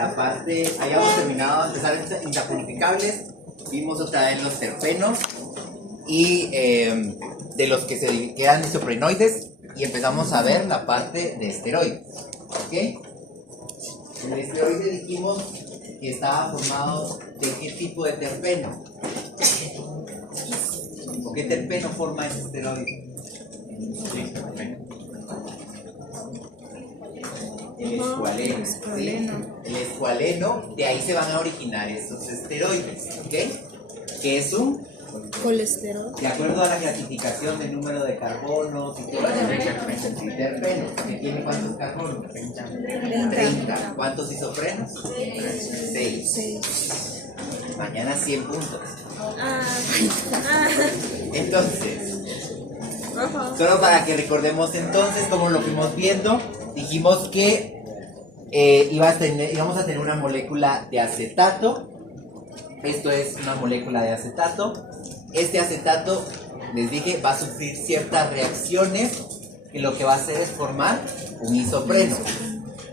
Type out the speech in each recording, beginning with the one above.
la parte, habíamos terminado de empezar en saponificables, vimos otra vez los terpenos y de los que se quedan isoprenoides y empezamos a ver la parte de esteroides. ¿Ok? El esteroide dijimos que estaba formado de qué tipo de terpeno. ¿O qué terpeno forma ese esteroide? El escualeno. ¿Sí? El escualeno, de ahí se van a originar esos esteroides. ¿Ok? Que es un colesterol. De acuerdo a la clasificación del número de carbonos y todo eso. Terpeno. ¿Que tiene cuántos carbonos? 30. ¿Cuántos isoprenos? 6. Mañana 100 puntos. Entonces, solo para que recordemos entonces cómo lo fuimos viendo, dijimos que íbamos a tener una molécula de acetato. Esto es una molécula de acetato. Este acetato, les dije, va a sufrir ciertas reacciones que lo que va a hacer es formar un isopreno.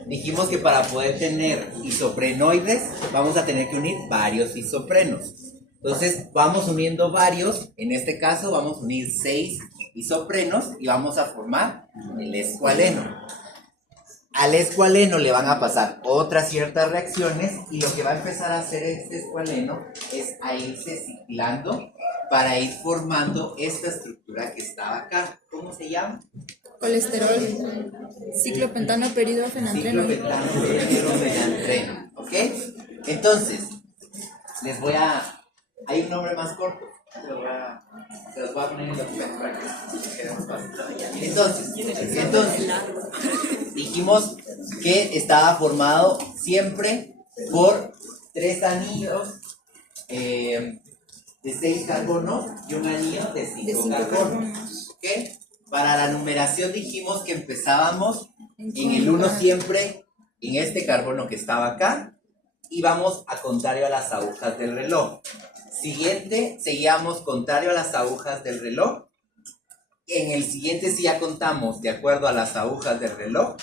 Dijimos que para poder tener isoprenoides vamos a tener que unir varios isoprenos. Entonces vamos uniendo varios, en este caso vamos a unir 6 isoprenos y vamos a formar el escualeno. Al escualeno le van a pasar otras ciertas reacciones y lo que va a empezar a hacer este escualeno es a irse ciclando para ir formando esta estructura que estaba acá. ¿Cómo se llama? Colesterol. Ciclopentano peridofenantreno. Ciclopentano peridofenantreno. ¿Ok? Entonces, les voy a... Hay un nombre más corto. Se los voy a poner en el documento para que quede más fácil. Entonces, dijimos que estaba formado siempre por 3 anillos de 6 carbonos y un anillo de 5 carbonos. ¿Ok? Para la numeración dijimos que empezábamos en el 1 siempre, en este carbono que estaba acá, y vamos a contrario a las agujas del reloj. Siguiente, seguíamos contrario a las agujas del reloj. En el siguiente sí ya contamos de acuerdo a las agujas del reloj.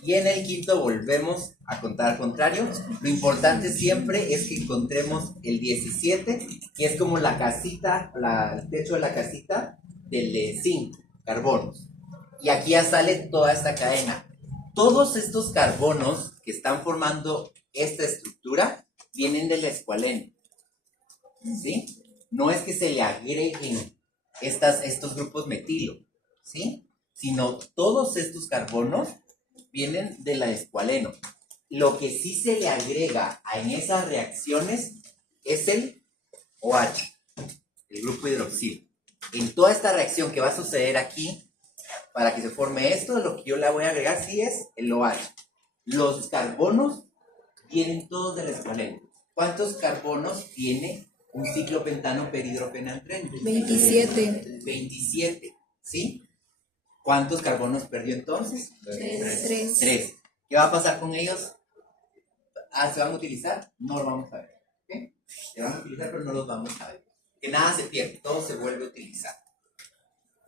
Y en el quinto volvemos a contar contrario. Lo importante siempre es que encontremos el 17, que es como la casita, el techo de la casita del de 5 carbonos. Y aquí ya sale toda esta cadena. Todos estos carbonos que están formando esta estructura vienen del escualeno. ¿Sí? No es que se le agreguen estos grupos metilo, ¿sí? Sino todos estos carbonos vienen de la escualeno. Lo que sí se le agrega en esas reacciones es el OH, el grupo hidroxilo. En toda esta reacción que va a suceder aquí, para que se forme esto, lo que yo le voy a agregar sí es el OH. Los carbonos vienen todos del escualeno. ¿Cuántos carbonos tiene un ciclopentano peridofenantreno? 27. 27, ¿sí? ¿Cuántos carbonos perdió entonces? 3. 3. ¿Qué va a pasar con ellos? ¿Se van a utilizar? No los vamos a ver. ¿Okay? Se van a utilizar, pero no los vamos a ver. Que nada se pierde, todo se vuelve a utilizar.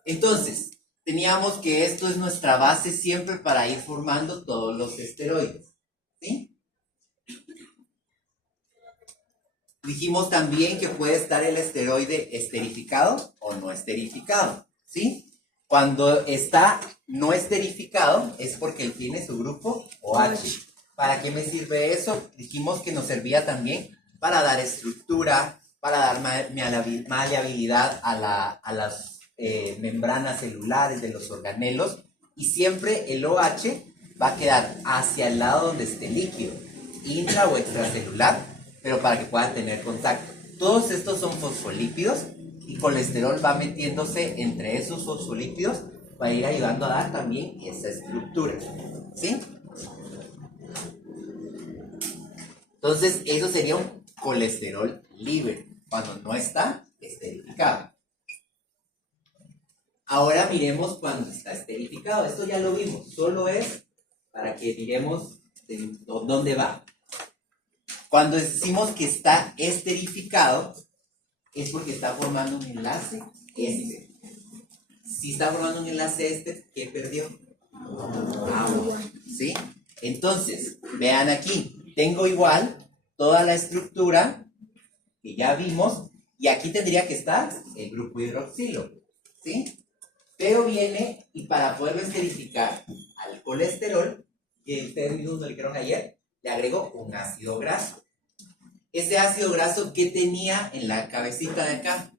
Entonces, teníamos que esto es nuestra base siempre para ir formando todos los esteroides. ¿Sí? Dijimos también que puede estar el esteroide esterificado o no esterificado. ¿Sí? Cuando está no esterificado es porque él tiene su grupo OH. ¿Para qué me sirve eso? Dijimos que nos servía también para dar estructura, para dar maleabilidad a las membranas celulares de los organelos, y siempre el OH va a quedar hacia el lado donde esté líquido, intra o extracelular, pero para que pueda tener contacto. Todos estos son fosfolípidos y colesterol va metiéndose entre esos fosfolípidos para ir ayudando a dar también esa estructura. ¿Sí? Entonces, eso sería un colesterol libre, cuando no está esterificado. Ahora miremos cuando está esterificado. Esto ya lo vimos, solo es para que miremos dónde va. Cuando decimos que está esterificado, es porque está formando un enlace este. Si está formando un enlace este, ¿qué perdió? Agua. ¿Sí? Entonces, vean aquí. tengo igual toda la estructura que ya vimos, y aquí tendría que estar el grupo hidroxilo, ¿sí? Pero viene, y para poderlo esterificar al colesterol, que ustedes mismos me dijeron ayer, le agrego un ácido graso. Ese ácido graso, ¿qué tenía en la cabecita de acá?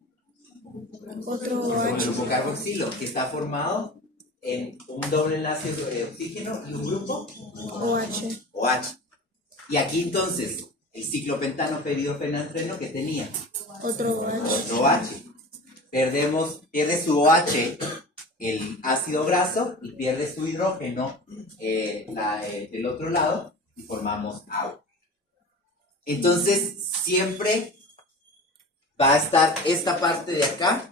Otro El H. grupo carboxilo, que está formado en un doble enlace de oxígeno y un grupo OH. OH. Y aquí entonces, el ciclopentano peridofenantreno, que tenía Otro OH. otro OH. Pierde su OH el ácido graso y pierde su hidrógeno del otro lado y formamos agua. Entonces siempre va a estar esta parte de acá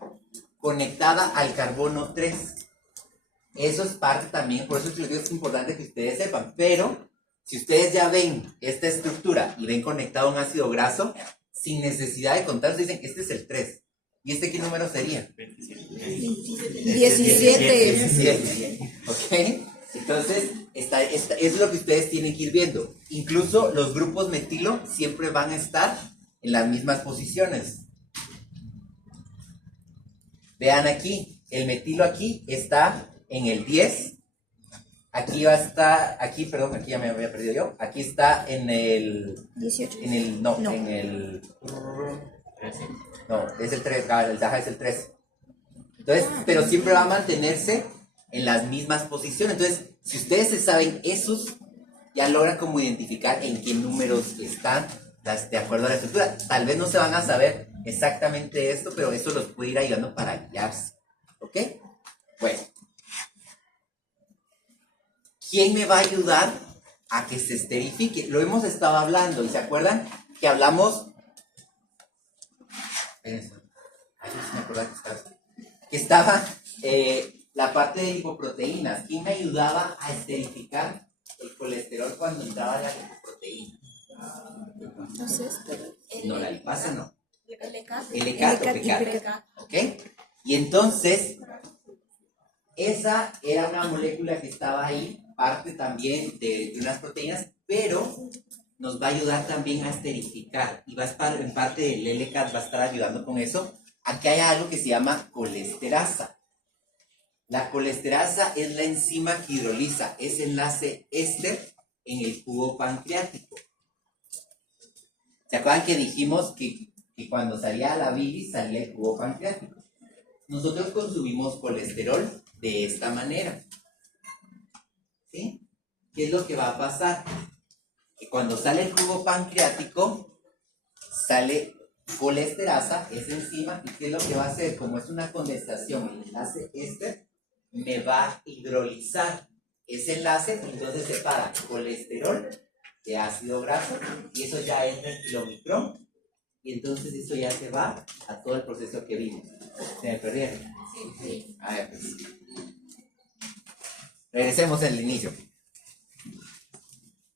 conectada al carbono 3. Eso es parte también, por eso les digo, es importante que ustedes sepan. Pero si ustedes ya ven esta estructura y ven conectado un ácido graso, sin necesidad de contar, dicen que este es el 3. ¿Y este qué número sería? 17. ¿Ok? Entonces, es lo que ustedes tienen que ir viendo. Incluso los grupos metilo siempre van a estar en las mismas posiciones. Vean aquí, el metilo aquí está en el 10. Aquí va a estar, aquí ya me había perdido yo. Aquí está en el 18. en el, no, en el 13. No, es el 3, el Daja es el 3. Entonces, pero siempre va a mantenerse en las mismas posiciones. Entonces, si ustedes se saben esos, ya logran como identificar en qué números están de acuerdo a la estructura. Tal vez no se van a saber exactamente esto, pero eso los puede ir ayudando para guiarse. ¿Ok? Bueno. ¿Quién me va a ayudar a que se esterifique? Lo hemos estado hablando, ¿y se acuerdan que hablamos? Espérense. Ay, no me acuerdo que estaba la parte de lipoproteínas. ¿Quién me ayudaba a esterificar el colesterol cuando entraba la lipoproteína? No sé, pero No, la lipasa no. LK. LK o PK. ¿Ok? Y entonces, esa era una molécula que estaba ahí, parte también de unas proteínas, pero nos va a ayudar también a esterificar. Y va a estar en parte del LK, va a estar ayudando con eso. Aquí hay algo que se llama colesterasa. La colesterasa es la enzima que hidroliza ese enlace éster en el jugo pancreático. ¿Se acuerdan que dijimos que cuando salía la bilis salía el jugo pancreático? Nosotros consumimos colesterol de esta manera. ¿Sí? ¿Qué es lo que va a pasar? Que cuando sale el jugo pancreático, sale colesterasa, esa enzima, y ¿qué es lo que va a hacer? Como es una condensación, el enlace éster me va a hidrolizar ese enlace, entonces separa colesterol de ácido graso, y eso ya entra en kilomicrón, y entonces eso ya se va a todo el proceso que vimos. ¿Se me perdieron? Sí. A ver, pues. Regresemos al inicio.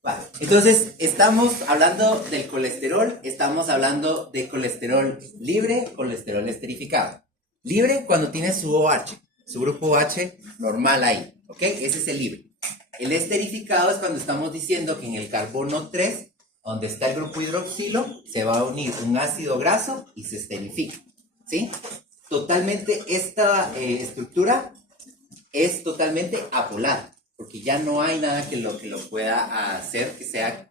Vale. Entonces, estamos hablando del colesterol, estamos hablando de colesterol libre, colesterol esterificado. Libre cuando tiene su OH, su grupo OH normal ahí, ¿ok? Ese es el libre. El esterificado es cuando estamos diciendo que en el carbono 3, donde está el grupo hidroxilo, se va a unir un ácido graso y se esterifica, ¿sí? Totalmente, esta estructura es totalmente apolar, porque ya no hay nada que lo pueda hacer que sea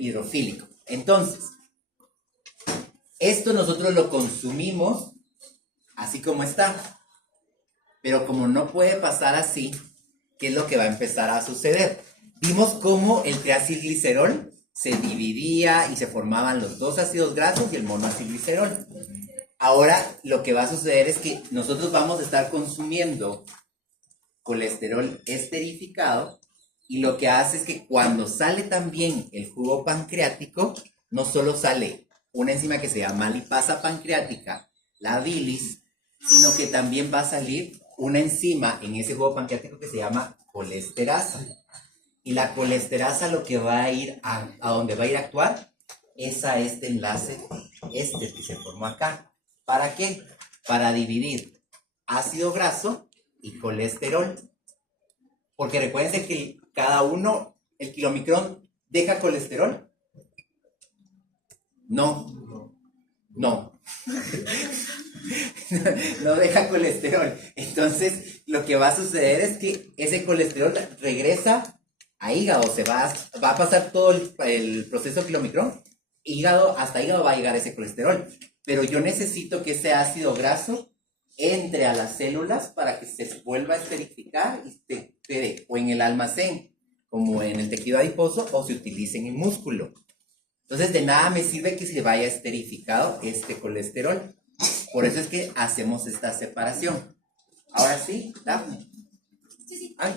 hidrofílico. Entonces, esto nosotros lo consumimos así como está, pero como no puede pasar así, ¿qué es lo que va a empezar a suceder? Vimos cómo el triacilglicerol se dividía y se formaban los dos ácidos grasos y el monoacilglicerol. Ahora lo que va a suceder es que nosotros vamos a estar consumiendo colesterol esterificado, y lo que hace es que cuando sale también el jugo pancreático, no solo sale una enzima que se llama lipasa pancreática, la bilis, sino que también va a salir una enzima en ese jugo pancreático que se llama colesterasa. Y la colesterasa lo que va a ir a donde va a ir a actuar es a este enlace, este que se formó acá. ¿Para qué? Para dividir ácido graso y colesterol. Porque recuerden que cada uno, el kilomicrón ¿Deja colesterol? No. No. No deja colesterol. Entonces, lo que va a suceder es que ese colesterol regresa a hígado. Va a pasar todo el proceso kilómetro. Hasta hígado va a llegar ese colesterol. Pero yo necesito que ese ácido graso entre a las células para que se vuelva a esterificar y se quede o en el almacén, como en el tejido adiposo, o se utilice en el músculo. Entonces, de nada me sirve que se vaya esterificado este colesterol. Por eso es que hacemos esta separación. Ahora sí, Dafne. Sí. Ay.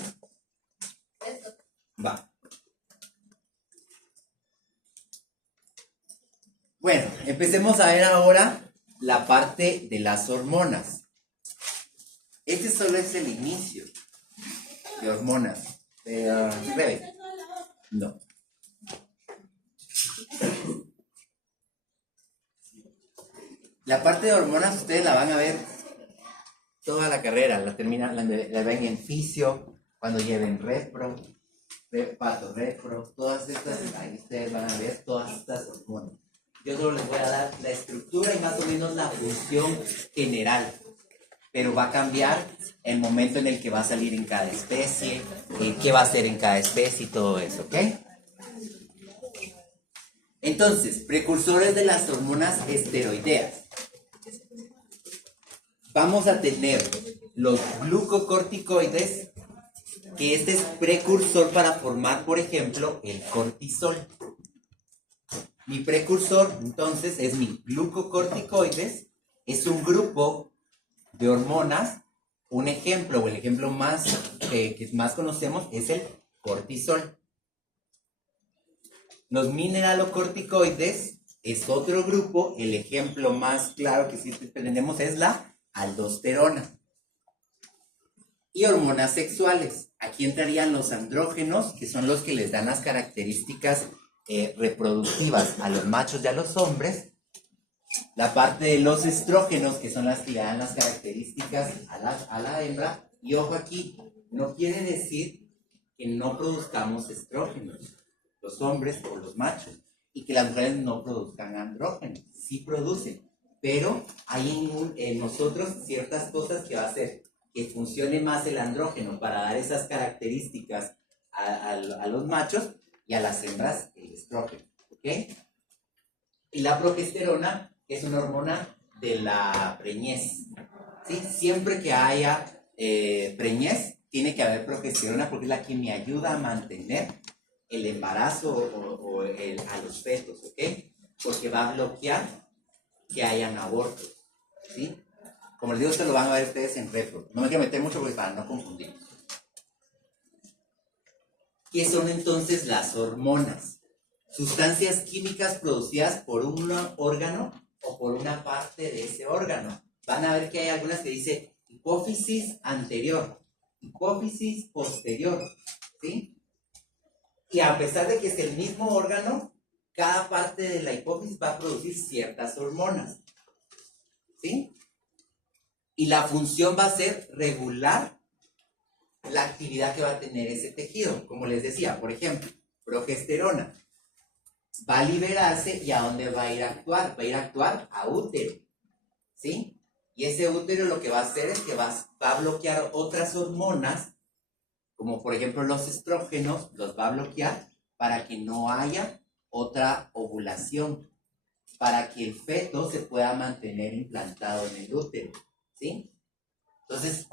Va. Bueno, empecemos a ver ahora la parte de las hormonas. Este solo es el inicio de hormonas. Rebe. No. La parte de hormonas ustedes la van a ver toda la carrera, la ven en fisio, cuando lleven repro, todas estas, ahí ustedes van a ver todas estas hormonas. Yo solo les voy a dar la estructura y más o menos la función general, pero va a cambiar el momento en el que va a salir en cada especie, qué va a hacer en cada especie y todo eso, ¿ok? Entonces, precursores de las hormonas esteroideas. Vamos a tener los glucocorticoides, que este es precursor para formar, por ejemplo, el cortisol. Mi precursor, entonces, es mi glucocorticoides, es un grupo de hormonas. Un ejemplo, o el ejemplo más que más conocemos, es el cortisol. Los mineralocorticoides es otro grupo. El ejemplo más claro que sí tenemos es la aldosterona. Y hormonas sexuales. Aquí entrarían los andrógenos, que son los que les dan las características reproductivas a los machos y a los hombres. La parte de los estrógenos, que son las que le dan las características a la hembra. Y ojo aquí, no quiere decir que no produzcamos estrógenos, los hombres o los machos, y que las mujeres no produzcan andrógenos. Sí producen, pero hay en nosotros ciertas cosas que va a hacer que funcione más el andrógeno para dar esas características a los machos, y a las hembras el estrógeno, ¿ok? Y la progesterona es una hormona de la preñez, ¿sí? Siempre que haya preñez, tiene que haber progesterona, porque es la que me ayuda a mantener el embarazo a los fetos, ¿ok? Porque va a bloquear que hayan abortos, ¿sí? Como les digo, esto lo van a ver ustedes en repro. No me quiero meter mucho porque para no confundir. ¿Qué son entonces las hormonas? Sustancias químicas producidas por un órgano o por una parte de ese órgano. Van a ver que hay algunas que dicen hipófisis anterior, hipófisis posterior, ¿sí? Y a pesar de que es el mismo órgano, cada parte de la hipófisis va a producir ciertas hormonas, ¿sí? Y la función va a ser regular la actividad que va a tener ese tejido. Como les decía, por ejemplo, progesterona va a liberarse, y ¿a dónde va a ir a actuar? Va a ir a actuar a útero, ¿sí? Y ese útero lo que va a hacer es que va a bloquear otras hormonas, como por ejemplo los estrógenos, los va a bloquear para que no haya otra ovulación, para que el feto se pueda mantener implantado en el útero, ¿sí? Entonces,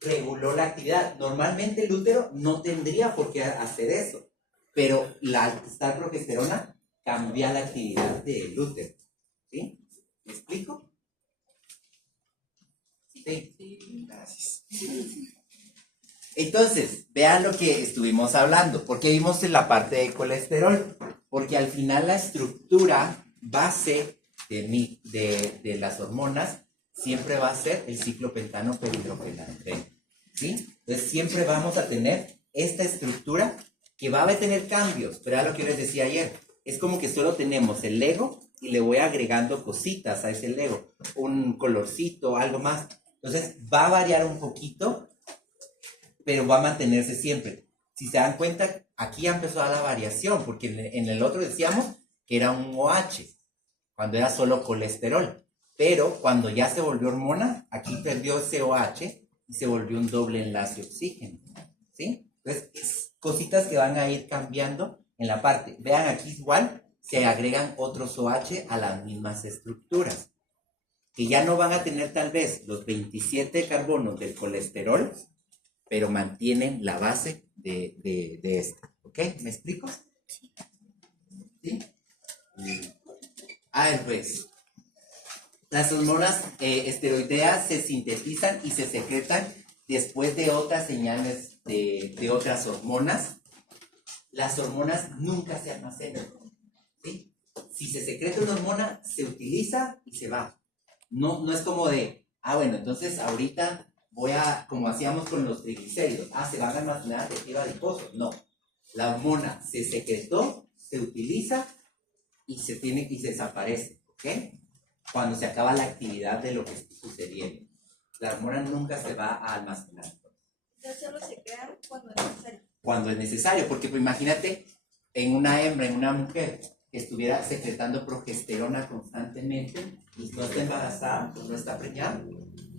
reguló la actividad. Normalmente el útero no tendría por qué hacer eso, pero la progesterona cambia la actividad del útero, ¿sí? ¿Me explico? Sí. Gracias. Entonces, vean lo que estuvimos hablando. ¿Por qué vimos en la parte de colesterol? Porque al final la estructura base de las hormonas siempre va a ser el ciclopentano perhidrogenatreno, ¿sí? Entonces siempre vamos a tener esta estructura que va a tener cambios, pero era lo que yo les decía ayer. Es como que solo tenemos el Lego y le voy agregando cositas a ese Lego, un colorcito, algo más. Entonces va a variar un poquito, pero va a mantenerse siempre. Si se dan cuenta, aquí ya empezó a la variación, porque en el otro decíamos que era un OH, cuando era solo colesterol. Pero cuando ya se volvió hormona, aquí perdió ese OH y se volvió un doble enlace oxígeno. ¿Sí? Entonces, cositas que van a ir cambiando en la parte. Vean aquí igual, se agregan otros OH a las mismas estructuras, que ya no van a tener tal vez los 27 carbonos del colesterol, pero mantienen la base de esto. ¿Ok? ¿Me explico? ¿Sí? A ver, pues, las hormonas esteroideas se sintetizan y se secretan después de otras señales de otras hormonas. Las hormonas nunca se almacenan, ¿sí? Si se secreta una hormona, se utiliza y se va. No es como de, bueno, entonces ahorita voy a, como hacíamos con los triglicéridos, se van a almacenar tejido adiposo. No, la hormona se secretó, se utiliza y se desaparece, ¿ok? Cuando se acaba la actividad de lo que está sucediendo. La hormona nunca se va a almacenar. Ya solo se crean cuando es necesario. Cuando es necesario, porque pues, imagínate en una hembra, en una mujer que estuviera secretando progesterona constantemente y no está embarazada, pues no está preñada,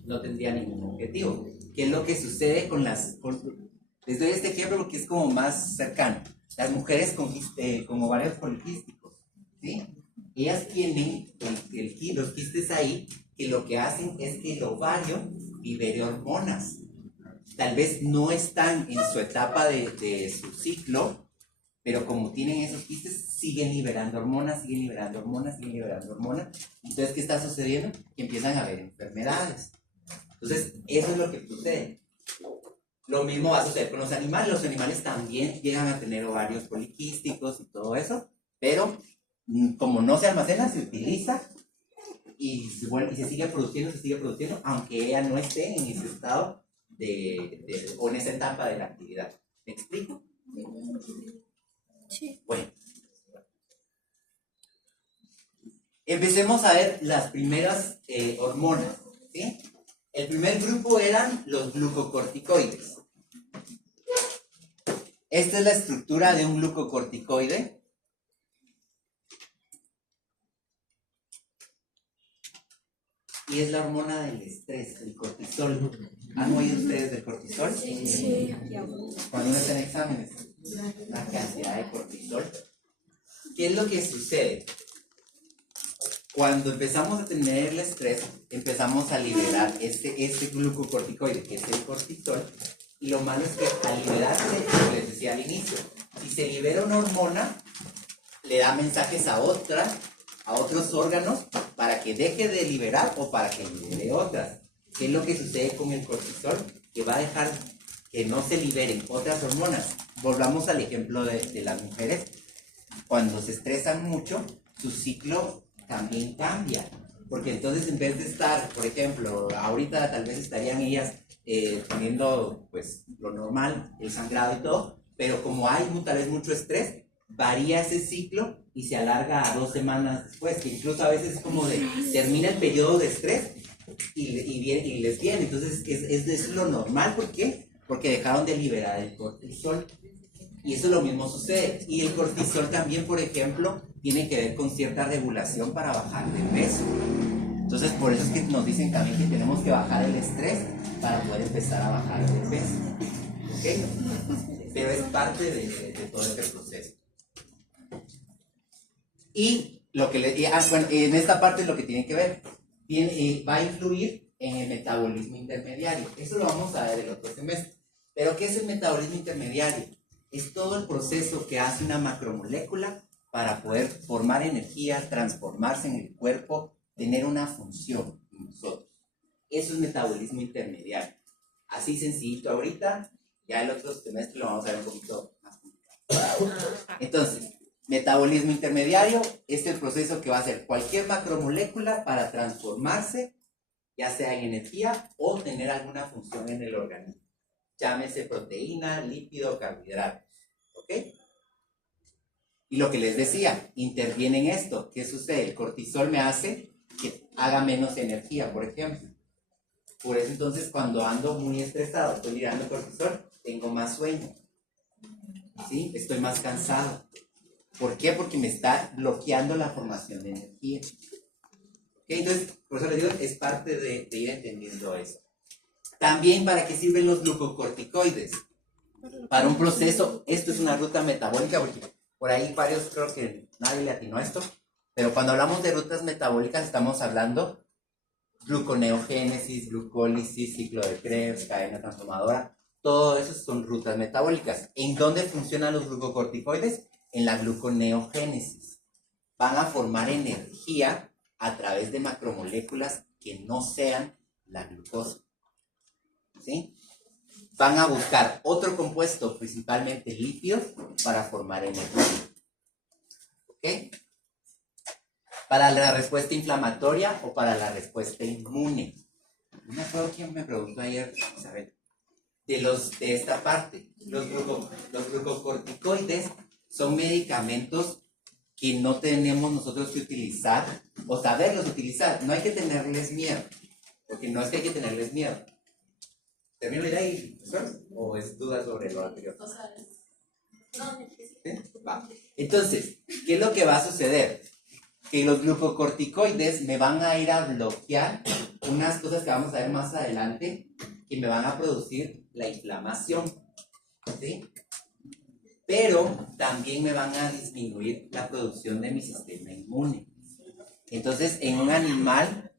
no tendría ningún objetivo. ¿Qué es lo que sucede con las... les doy este ejemplo porque es como más cercano. Las mujeres con ovarios poliquísticos, ¿sí? Ellas tienen los quistes ahí, que lo que hacen es que el ovario libere hormonas. Tal vez no están en su etapa de su ciclo, pero como tienen esos quistes, siguen liberando hormonas, siguen liberando hormonas, siguen liberando hormonas. Entonces, ¿qué está sucediendo? Que empiezan a haber enfermedades. Entonces, eso es lo que sucede. Lo mismo va a suceder con los animales. Los animales también llegan a tener ovarios poliquísticos y todo eso, pero como no se almacena, se utiliza y se sigue produciendo, aunque ella no esté en ese estado o en esa etapa de la actividad. ¿Me explico? Sí. Bueno. Empecemos a ver las primeras hormonas, ¿sí? El primer grupo eran los glucocorticoides. Esta es la estructura de un glucocorticoide. Y es la hormona del estrés, el cortisol. ¿Han oído ustedes del cortisol? Sí. Cuando uno está en exámenes, la cantidad de cortisol. ¿Qué es lo que sucede? Cuando empezamos a tener el estrés, empezamos a liberar este glucocorticoide, que es el cortisol. Y lo malo es que al liberarse, como les decía al inicio, si se libera una hormona, le da mensajes a otros órganos para que deje de liberar o para que libere otras. ¿Qué es lo que sucede con el cortisol? Que va a dejar que no se liberen otras hormonas. Volvamos al ejemplo de las mujeres. Cuando se estresan mucho, su ciclo también cambia. Porque entonces en vez de estar, por ejemplo, ahorita tal vez estarían ellas teniendo pues lo normal, el sangrado y todo, pero como hay tal vez mucho estrés, varía ese ciclo y se alarga a 2 semanas después, que incluso a veces es como de termina el periodo de estrés y les viene. Entonces es lo normal. ¿Por qué? Porque dejaron de liberar el cortisol. Y eso lo mismo sucede. Y el cortisol también, por ejemplo, tiene que ver con cierta regulación para bajar de peso. Entonces, por eso es que nos dicen también que tenemos que bajar el estrés para poder empezar a bajar de peso. ¿Ok? Pero es parte de todo este proceso. Y lo que en esta parte lo que tiene que ver, va a influir en el metabolismo intermediario. Eso lo vamos a ver el otro semestre. Pero ¿qué es el metabolismo intermediario? Es todo el proceso que hace una macromolécula para poder formar energía, transformarse en el cuerpo, tener una función en nosotros. Eso es metabolismo intermediario. Así sencillito ahorita, ya el otro semestre lo vamos a ver un poquito más complicado. Entonces, metabolismo intermediario es el proceso que va a hacer cualquier macromolécula para transformarse, ya sea en energía o tener alguna función en el organismo. Llámese proteína, lípido, carbohidratos. ¿Ok? Y lo que les decía, interviene en esto. ¿Qué sucede? El cortisol me hace que haga menos energía, por ejemplo. Por eso entonces cuando ando muy estresado, estoy liberando cortisol, tengo más sueño. ¿sí? Estoy más cansado. ¿Por qué? Porque me está bloqueando la formación de energía. ¿Okay? Entonces, por eso les digo, es parte de ir entendiendo eso. También, ¿para qué sirven los glucocorticoides? Para un proceso, esto es una ruta metabólica, porque por ahí varios creo que nadie le atinó a esto, pero cuando hablamos de rutas metabólicas estamos hablando gluconeogénesis, glucólisis, ciclo de Krebs, cadena transformadora, todo eso son rutas metabólicas. ¿En dónde funcionan los glucocorticoides? En la gluconeogénesis. Van a formar energía a través de macromoléculas que no sean la glucosa. ¿Sí? Van a buscar otro compuesto, principalmente lípidos, para formar energía. ¿Ok? Para la respuesta inflamatoria o para la respuesta inmune. No me acuerdo quién me preguntó ayer, Isabel, de esta parte. Los glucocorticoides son medicamentos que no tenemos nosotros que utilizar o saberlos utilizar. No hay que tenerles miedo, porque no es que hay que tenerles miedo. ¿Termino de ir ahí? ¿O es duda sobre lo anterior? O sea, no. ¿Sí? Va. Entonces, ¿qué es lo que va a suceder? Que los glucocorticoides me van a ir a bloquear unas cosas que vamos a ver más adelante que me van a producir la inflamación, ¿sí? Pero también me van a disminuir la producción de mi sistema inmune. Entonces, en un animal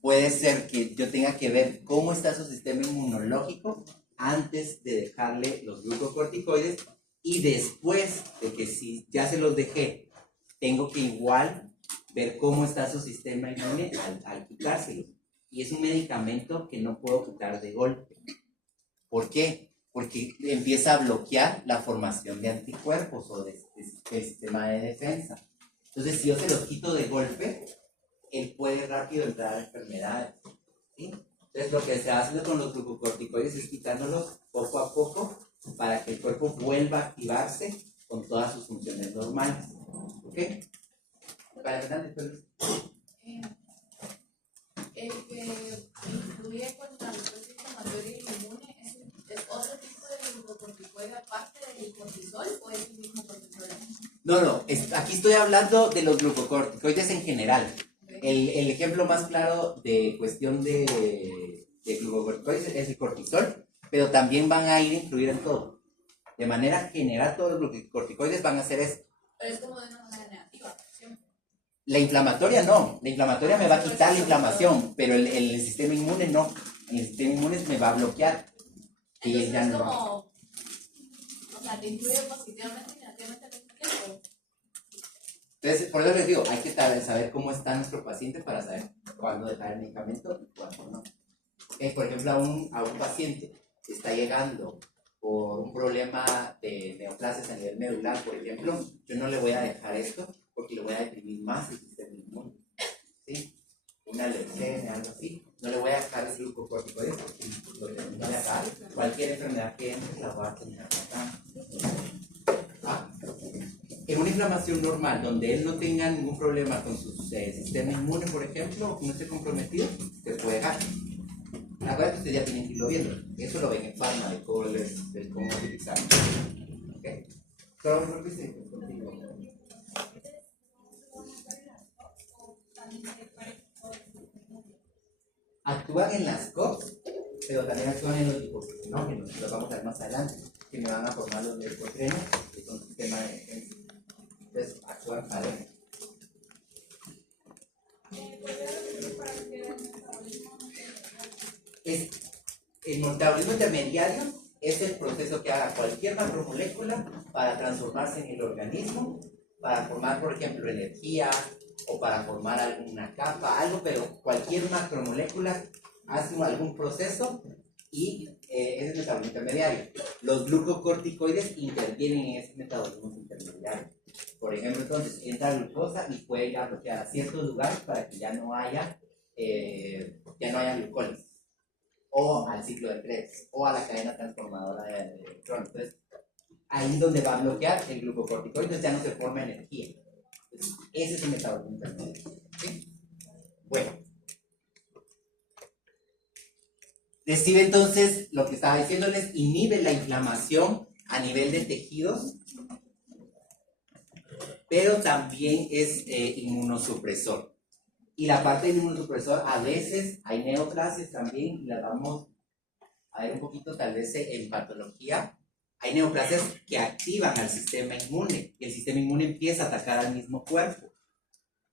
puede ser que yo tenga que ver cómo está su sistema inmunológico antes de dejarle los glucocorticoides, y después de que si ya se los dejé, tengo que igual ver cómo está su sistema inmune al quitárselo. Y es un medicamento que no puedo quitar de golpe. ¿Por qué? Porque empieza a bloquear la formación de anticuerpos o del sistema de defensa. Entonces, si yo se los quito de golpe, él puede rápido entrar a enfermedades, ¿sí? Entonces, lo que se hace con los glucocorticoides es quitándolos poco a poco para que el cuerpo vuelva a activarse con todas sus funciones normales. ¿Ok? Para adelante, pues. El que incluye contra la respuesta inflamatoria y inmune es otro tipo de glucocorticoide aparte del cortisol, o es el mismo cortisol. No, aquí estoy hablando de los glucocorticoides en general. El ejemplo más claro de cuestión de glucocorticoides es el cortisol, pero también van a ir a incluir en todo. De manera general, todos los glucocorticoides van a hacer esto. Pero es como de una manera negativa, siempre. La inflamatoria no. La inflamatoria me va a quitar la inflamación, pero el sistema inmune no. El sistema inmune me va a bloquear. Y Entonces ya es no. como, o sea, te influye positivamente y negativamente al mismo tiempo. Entonces, por eso les digo, hay que saber cómo está nuestro paciente para saber cuándo dejar el medicamento y cuándo no. Por ejemplo, a un paciente que está llegando por un problema de neoplasias a nivel medular, por ejemplo, yo no le voy a dejar esto porque le voy a deprimir más el sistema inmune, ¿sí? Una leucemia, algo así, no le voy a dejar el glucocorticoide porque lo termina de acá. Cualquier enfermedad que entre la va a tener acá. En una inflamación normal, donde él no tenga ningún problema con su sistema inmune, por ejemplo, o que no esté comprometido, se puede dejar. Ahora que ustedes ya tienen que irlo viendo. Eso lo ven en Pharma, de cómo utilizarlo. ¿Ok? Solo me repite contigo. Actúan en las COX, pero también actúan en los lipoproteínogénos, que los vamos a ver más adelante, que me van a formar los leucotrenos, que son un sistema de defensa. Entonces, actúan para él. El metabolismo intermediario es el proceso que haga cualquier macromolécula para transformarse en el organismo, para formar, por ejemplo, energía o para formar alguna capa, algo, pero cualquier macromolécula hace algún proceso y ese es el metabolismo intermediario. Los glucocorticoides intervienen en ese metabolismo intermediario. Por ejemplo, entonces entra glucosa y puede ir a bloquear a ciertos lugares para que ya no haya glucólisis, o al ciclo de Krebs, o a la cadena transformadora de electrones. Entonces, ahí es donde va a bloquear el glucocorticoide, entonces ya no se forma energía. Entonces, ese es el metabolismo intermedio. ¿Sí? Bueno. Recibe entonces, lo que estaba diciéndoles, inhibe la inflamación a nivel de tejidos, pero también es inmunosupresor. Y la parte del inmunosupresor, a veces hay neoplasias también, y las vamos a ver un poquito tal vez en patología. Hay neoplasias que activan al sistema inmune, y el sistema inmune empieza a atacar al mismo cuerpo.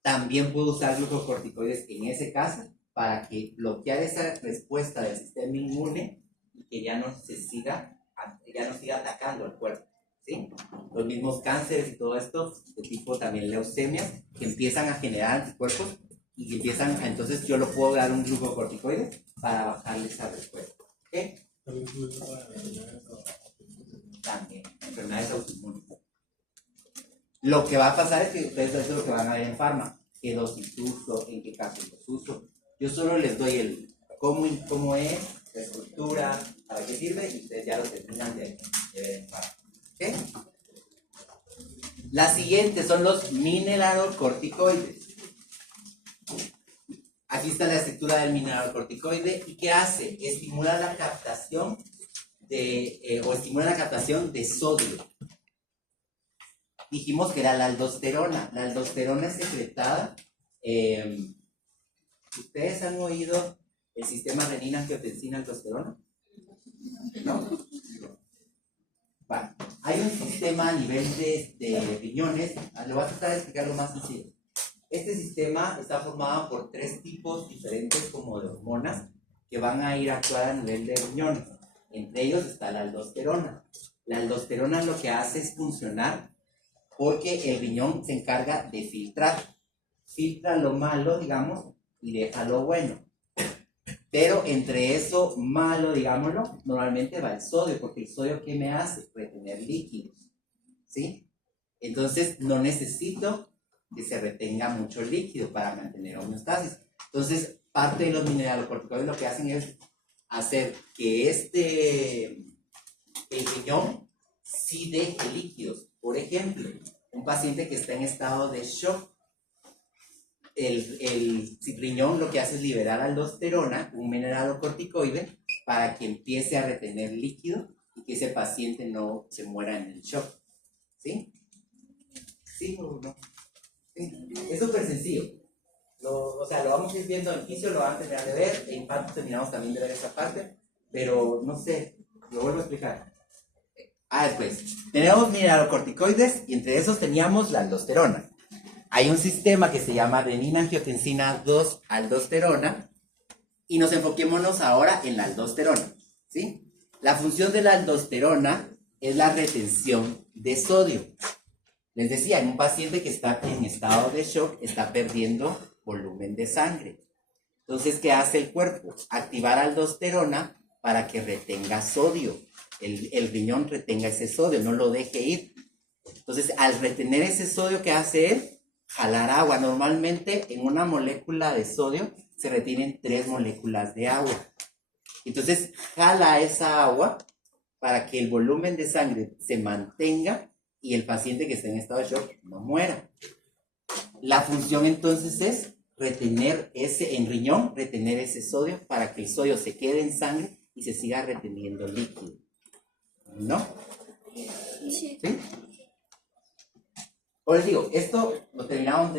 También puedo usar glucocorticoides en ese caso, para que bloquear esa respuesta del sistema inmune y que ya no siga atacando al cuerpo, ¿sí? Los mismos cánceres y todo esto, de tipo también leucemias, que empiezan a generar anticuerpos y que empiezan, entonces yo lo puedo dar un glucocorticoide para bajarle esa respuesta, ¿ok? También, enfermedades autoinmunes. Lo que va a pasar es que ustedes eso es lo que van a ver en Pharma, qué dosis uso, en qué casos los uso. Yo solo les doy el cómo es, la estructura, para qué sirve, y ustedes ya lo terminan de ver en Pharma. ¿Ok? La siguiente son los mineralocorticoides. Aquí está la estructura del mineralocorticoide. ¿Y qué hace? Estimula la captación de sodio. Dijimos que era la aldosterona. La aldosterona es secretada. ¿Ustedes han oído el sistema renina-angiotensina-aldosterona? ¿No? Vale. Hay un sistema a nivel de riñones. Le voy a tratar de explicarlo más sencillo. Este sistema está formado por 3 tipos diferentes como de hormonas que van a ir a actuar a nivel de riñones. Entre ellos está la aldosterona. La aldosterona lo que hace es funcionar porque el riñón se encarga de filtrar. Filtra lo malo, digamos, y deja lo bueno. Pero entre eso malo, digámoslo, normalmente va el sodio, porque el sodio, ¿qué me hace? Retener líquidos, ¿sí? Entonces, no necesito que se retenga mucho líquido para mantener homeostasis. Entonces, parte de los mineralocorticoides lo que hacen es hacer que el riñón sí deje líquidos. Por ejemplo, un paciente que está en estado de shock, el riñón lo que hace es liberar aldosterona, un mineralocorticoide, para que empiece a retener líquido y que ese paciente no se muera en el shock. ¿Sí? ¿Sí o no? Sí. Es súper sencillo. O sea, lo vamos a ir viendo en inicio, lo van a terminar de ver, en parte terminamos también de ver esa parte, pero no sé, lo vuelvo a explicar. Después, tenemos mineralocorticoides y entre esos teníamos la aldosterona. Hay un sistema que se llama renina-angiotensina 2-aldosterona y nos enfoquémonos ahora en la aldosterona, ¿sí? La función de la aldosterona es la retención de sodio. Les decía, en un paciente que está en estado de shock está perdiendo volumen de sangre. Entonces, ¿qué hace el cuerpo? Activar aldosterona para que retenga sodio. El riñón retenga ese sodio, no lo deje ir. Entonces, al retener ese sodio, ¿qué hace él? Jalar agua. Normalmente en una molécula de sodio se retienen 3 moléculas de agua. Entonces jala esa agua para que el volumen de sangre se mantenga y el paciente que está en estado de shock no muera. La función entonces es retener en riñón, retener ese sodio para que el sodio se quede en sangre y se siga reteniendo líquido. ¿No? Sí. ¿Sí? Os digo, esto lo terminamos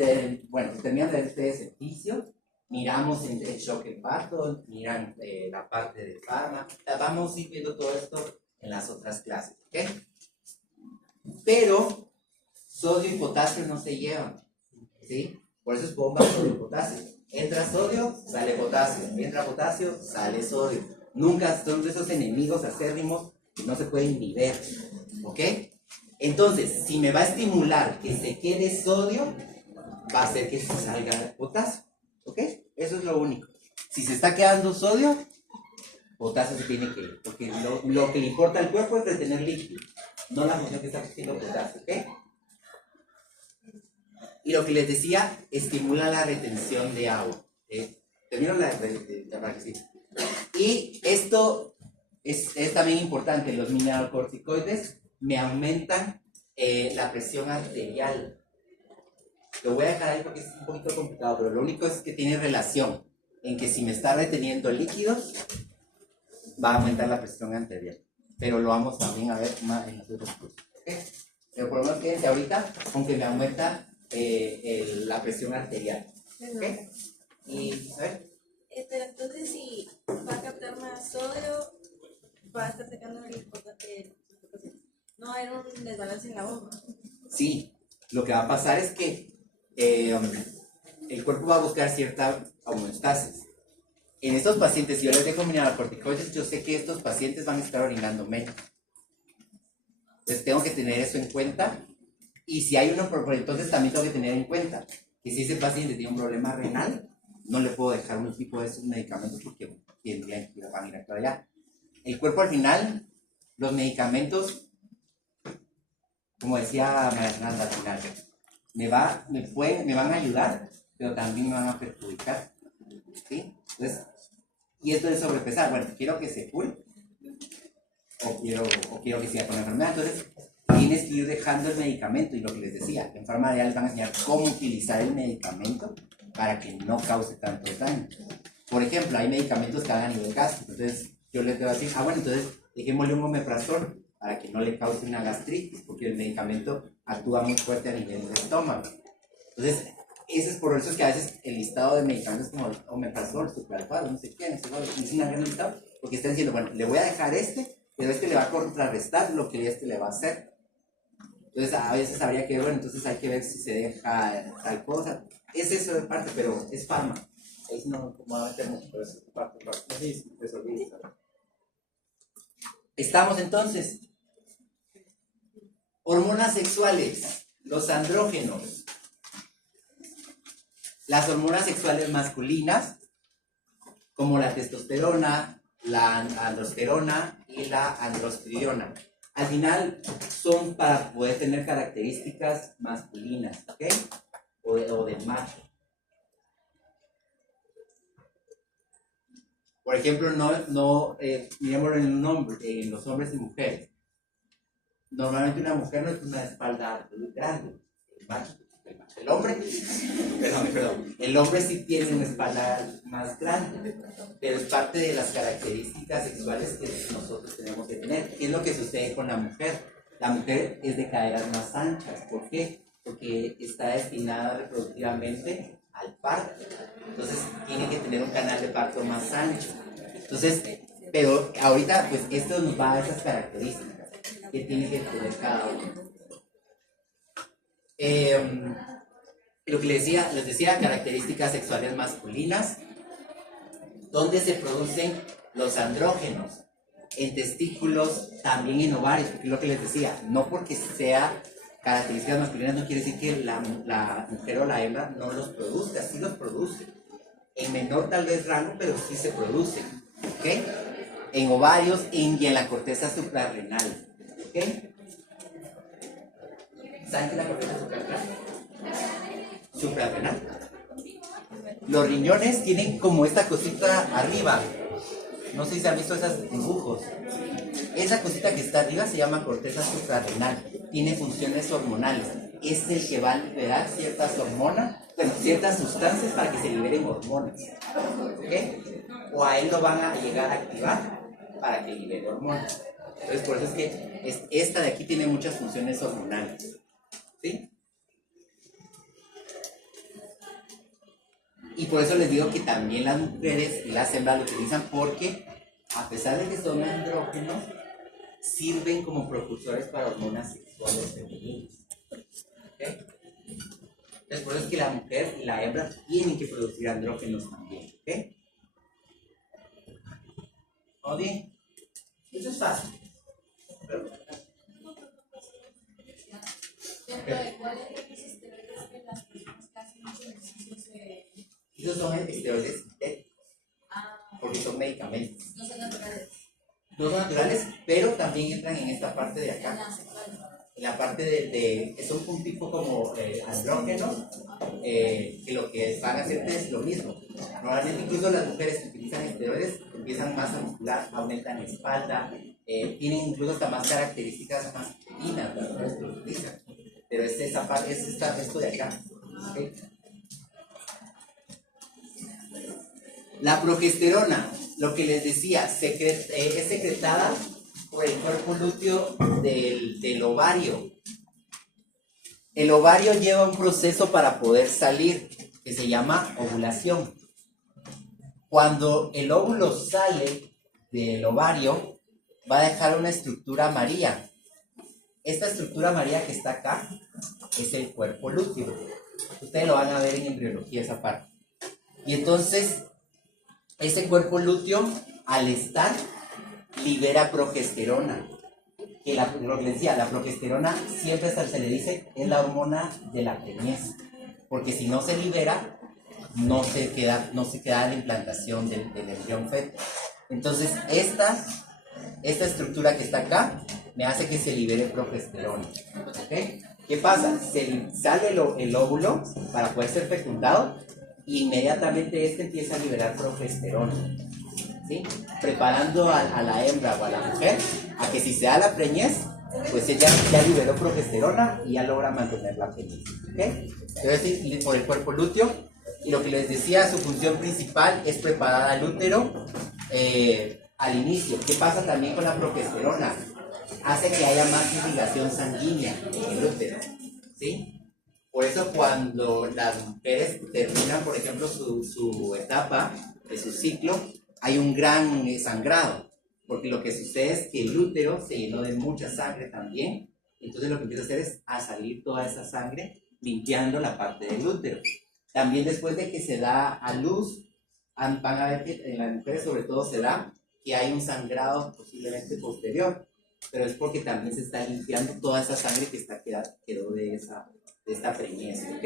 terminamos de este ejercicio, miramos el shock and battle, miran la parte de Pharma, vamos a ir viendo todo esto en las otras clases, ¿ok? Pero sodio y potasio no se llevan, ¿sí? Por eso es bomba sodio y potasio. Entra sodio, sale potasio, entra potasio, sale sodio. Nunca son de esos enemigos acérrimos que no se pueden ni ver, ¿ok? Entonces, si me va a estimular que se quede sodio, va a hacer que se salga potasio, ¿ok? Eso es lo único. Si se está quedando sodio, potasio se tiene que ir, porque lo que le importa al cuerpo es retener líquido, no la función que está haciendo potasio, ¿ok? Y lo que les decía, estimula la retención de agua. Termino la parte, sí. Y esto es también importante, los mineralocorticoides me aumentan la presión arterial. Lo voy a dejar ahí porque es un poquito complicado, pero lo único es que tiene relación en que si me está reteniendo líquidos, va a aumentar la presión arterial. pero lo vamos también a ver más en los otros cursos. ¿Okay? Pero por lo menos quédense ahorita con que me aumenta la presión arterial. ¿Okay? Y, a ver. Pero entonces, si va a captar más sodio, va a estar sacando el importante. No hay un desbalance en la bomba. Sí, lo que va a pasar es que el cuerpo va a buscar cierta homeostasis. En estos pacientes, si yo les dejo mineralocorticoides, yo sé que estos pacientes van a estar orinando menos. Entonces tengo que tener eso en cuenta. Y si hay uno, entonces también tengo que tener en cuenta que si ese paciente tiene un problema renal, no le puedo dejar un tipo de esos medicamentos porque tendrían que ir a actuar allá. El cuerpo al final, los medicamentos, como decía María Fernanda al final, me van a ayudar, pero también me van a perjudicar. ¿Sí? Entonces, y esto de sobrepesar, bueno, quiero que se cure o quiero que siga con la enfermedad, entonces tienes que ir dejando el medicamento. Y lo que les decía, en farmacia les van a enseñar cómo utilizar el medicamento para que no cause tanto daño. Por ejemplo, hay medicamentos que dan a nivel gástrico, entonces yo les voy a decir, bueno, entonces dejémosle un omeprazol para que no le cause una gastritis, porque el medicamento actúa muy fuerte a nivel del estómago. Entonces, ese es por eso es que a veces el listado de medicamentos como omeprazol, supralfado, no sé qué, es una gran listado, porque están diciendo, bueno, le voy a dejar pero este le va a contrarrestar lo que este le va a hacer. Entonces, a veces habría que ver, bueno, entonces hay que ver si se deja tal cosa. Es eso de parte, pero es farma. Ahí no como a meter mucho, pero es parte. Estamos entonces. Hormonas sexuales, los andrógenos. Las hormonas sexuales masculinas, como la testosterona, la aldosterona y la androstenediona. Al final son para poder tener características masculinas, ¿ok? O de macho. Por ejemplo, miremoslo en los hombres y mujeres. Normalmente una mujer no es una espalda muy grande, el hombre, el hombre sí tiene una espalda más grande, pero es parte de las características sexuales que nosotros tenemos que tener. ¿Qué es lo que sucede con la mujer? La mujer es de caderas más anchas. ¿Por qué? Porque está destinada reproductivamente al parto. Entonces tiene que tener un canal de parto más ancho. Entonces, pero ahorita pues esto nos va a dar esas características que tiene que tener cada uno. Lo que les decía, características sexuales masculinas, donde se producen los andrógenos, en testículos, también en ovarios, porque es lo que les decía, no porque sea características masculinas no quiere decir que la mujer o la hembra no los produzca, sí los produce, en menor tal vez rango, pero sí se producen, ¿ok? En ovarios y en la corteza suprarrenal, ¿ok? ¿Saben qué es la corteza suprarrenal? Los riñones tienen como esta cosita arriba. No sé si se han visto esos dibujos. Esa cosita que está arriba se llama corteza suprarrenal. Tiene funciones hormonales. Es el que va a liberar ciertas hormonas, ciertas sustancias para que se liberen hormonas. ¿Ok? O a él lo van a llegar a activar para que libere hormonas. Entonces, por eso es que esta de aquí tiene muchas funciones hormonales. ¿Sí? Y por eso les digo que también las mujeres y las hembras lo utilizan porque, a pesar de que son andrógenos, sirven como propulsores para hormonas sexuales femeninas. ¿Okay? Entonces, por eso es que la mujer y la hembra tienen que producir andrógenos también. ¿Ok? ¿Todo bien? Eso es fácil. ¿Dentro de cuáles de los esteroides que las personas que hacen mucho ejercicio se... Esos son esteroides sintéticos, porque son medicamentos. No son naturales. No son naturales, pero también entran en esta parte de acá. En la parte que son un tipo como andrógenos, que lo que van a hacer es lo mismo. Normalmente incluso las mujeres que utilizan esteroides empiezan masa muscular, aumentan espalda, tienen incluso hasta más características masculinas, las que lo utilizan. Pero es esa parte, esto de acá. ¿Okay? La progesterona, lo que les decía, es secretada por el cuerpo lúteo del ovario. El ovario lleva un proceso para poder salir, que se llama ovulación. Cuando el óvulo sale del ovario, va a dejar una estructura amarilla. Esta estructura amarilla que está acá es el cuerpo lúteo. Ustedes lo van a ver en embriología esa parte. Y entonces, ese cuerpo lúteo, al estar, libera progesterona. Que lo que les decía, la progesterona siempre se le dice es la hormona de la preñez. Porque si no se libera, no se queda la implantación del embrión feto. Entonces, esta estructura que está acá me hace que se libere progesterona. ¿Okay? ¿Qué pasa? Sale el óvulo para poder ser fecundado y inmediatamente empieza a liberar progesterona, ¿sí? Preparando a la hembra o a la mujer a que si se da la preñez, pues ella ya liberó progesterona y ya logra mantener la preñez. ¿Okay? Entonces, por el cuerpo lúteo, y lo que les decía, su función principal es preparar al útero al inicio. ¿Qué pasa también con la progesterona? Hace que haya más irrigación sanguínea en el útero, ¿sí? Por eso cuando las mujeres terminan, por ejemplo, su etapa de su ciclo, hay un gran sangrado, porque lo que sucede es que el útero se llenó de mucha sangre también, entonces lo que empieza a hacer es a salir toda esa sangre, limpiando la parte del útero. También después de que se da a luz, van a ver que en las mujeres sobre todo se da que hay un sangrado posiblemente posterior, pero es porque también se está limpiando toda esa sangre que quedó de esta preñez, ¿ok?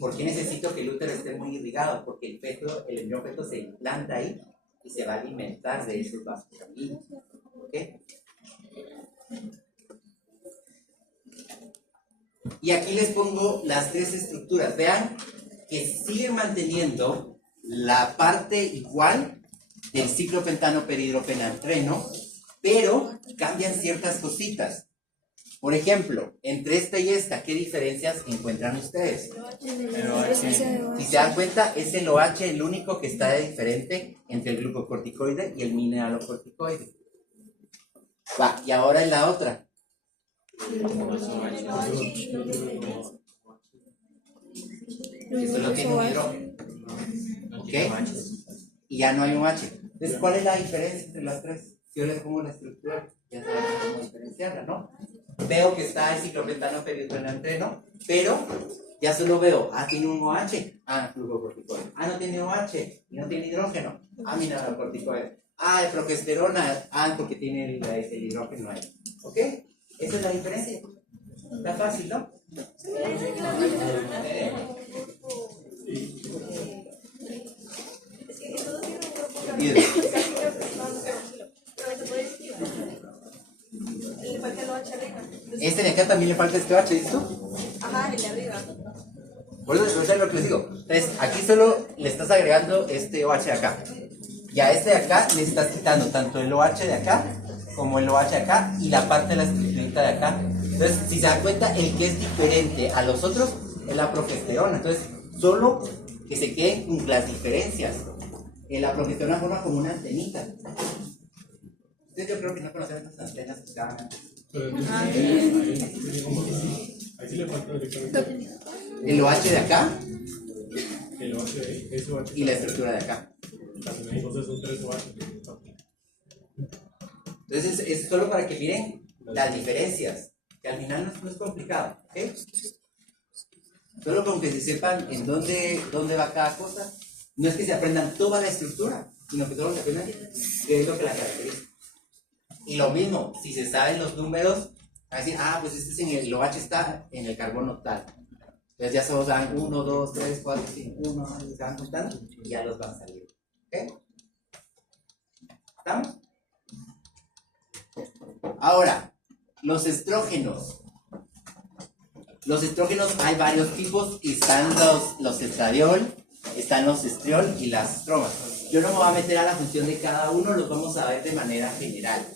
¿Por qué necesito que el útero esté muy irrigado? Porque el embrión feto se implanta ahí y se va a alimentar de esos vasos sanguíneos, ¿ok? Y aquí les pongo las tres estructuras. Vean que siguen manteniendo la parte igual del ciclo pentano-perhidropenantreno, pero cambian ciertas cositas. Por ejemplo, entre esta y esta, ¿qué diferencias encuentran ustedes? Si se dan cuenta, es el OH el único que está diferente entre el glucocorticoide y el mineralocorticoide. Va, y ahora en la otra. Que solo tiene un hidrógeno. ¿Ok? Y ya no hay un H. Entonces, ¿cuál es la diferencia entre las tres? Si yo les pongo la estructura, ya saben cómo diferenciarla, ¿no? Veo que está el ciclopentano perhidropenantreno, pero ya solo veo, tiene un OH, glucocorticoide. No tiene OH y no tiene hidrógeno, mineralocorticoide. De progesterona, porque tiene el hidrógeno ahí. ¿Ok? Esa es la diferencia. Está fácil, ¿no? Este de acá también le falta este OH, ¿dices tú? Ajá, el de arriba. Por eso es lo que les digo. Entonces, aquí solo le estás agregando este OH de acá. Y a este de acá le estás quitando tanto el OH de acá como el OH de acá y la parte de la estructurita de acá. Entonces, si se dan cuenta, el que es diferente a los otros es la progesterona. Entonces, solo que se queden con las diferencias. La progesterona forma como una antenita. Ustedes yo creo que no conocen estas antenas que estaban antes. El OH de acá y la estructura de acá. Entonces es solo para que miren las diferencias, que al final no es complicado, ¿ok? Solo con que se sepan en dónde va cada cosa. No es que se aprendan toda la estructura, sino que solo se aprendan qué es lo que la caracteriza. Y lo mismo, si se saben los números, a decir, pues el OH está en el carbono tal. Entonces ya solo saben 1, 2, 3, 4, 5, 1, y se van contando y ya los van a salir. ¿Ok? ¿Estamos? Ahora, los estrógenos. Los estrógenos hay varios tipos, y están los estradiol, están los estriol y las estromas. Yo no me voy a meter a la función de cada uno, los vamos a ver de manera general.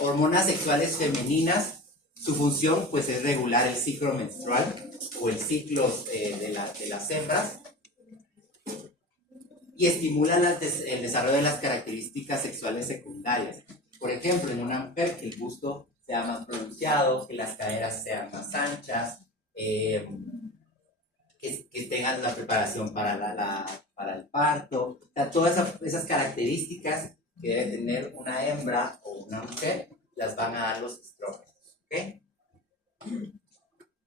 Hormonas sexuales femeninas, su función pues es regular el ciclo menstrual o el ciclo de las hembras y estimulan el desarrollo de las características sexuales secundarias. Por ejemplo, en una mujer que el busto sea más pronunciado, que las caderas sean más anchas, que tengan la preparación para el parto, o sea, todas esas características que debe tener una hembra o una mujer, las van a dar los estrógenos, ¿ok?